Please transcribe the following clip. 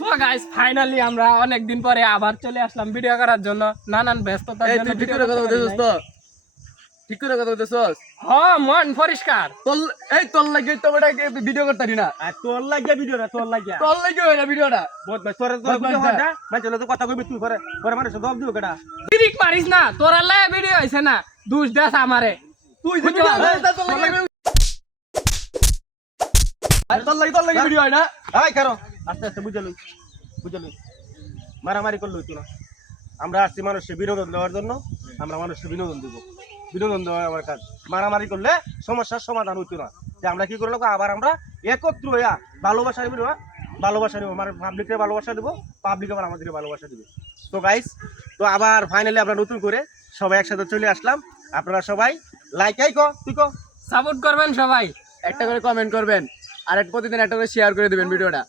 So guys finally আমরা অনেক দিন পরে আবার চলে আসলাম ভিডিও করার জন্য নানান ব্যস্ততার এই জন্য তুই ঠিক ভিডিও করে কথা করতে বলতেছিস পারি নাই। তো ঠিক করে কথা বলতেছিস হ্যাঁ মন পরিষ্কার। তোর লাগে তো ওটা ভিডিও করতারি না আর তোর লাগিয়া ভিডিও না তোর লাগিয়া তোর লাগে হয় না ভিডিওটা বহুত ভাই তোর তোর ভিডিও হটা মানে চলো তো কথা কইবি তুই করে করে মানুষ দব দিও কেডা ক্লিক মারিস না তোর আল্লাহ ভিডিও হইছে না দুষ দেস আমারে তুই যে ভিডিও তোর লাগে ভিডিও হয় না এই কারো আস্তে আস্তে বুঝালুই মারামারি করলই তুই না আমরা আসছি মানুষকে বিনোদন দেওয়ার জন্য আমরা মানুষকে বিনোদন দিব বিনোদন দেওয়া আমার কাজ মারামারি করলে সমস্যার সমাধান হইতো না যে আমরা কি করলাম আবার আমরা একত্র হইয়া ভালোবাসা দিব না ভালোবাসা দিব মানে পাবলিককে ভালোবাসা দিব পাবলিক আবার আমাদেরকে ভালোবাসা দিবে তো গাইস তো আবার ফাইনালি আমরা নতুন করে সবাই একসাথে চলে আসলাম আপনারা সবাই লাইক তুই সাপোর্ট করবেন সবাই। একটা করে কমেন্ট করবেন আর প্রতিদিন একটা করে শেয়ার করে দিবেন ভিডিওটা।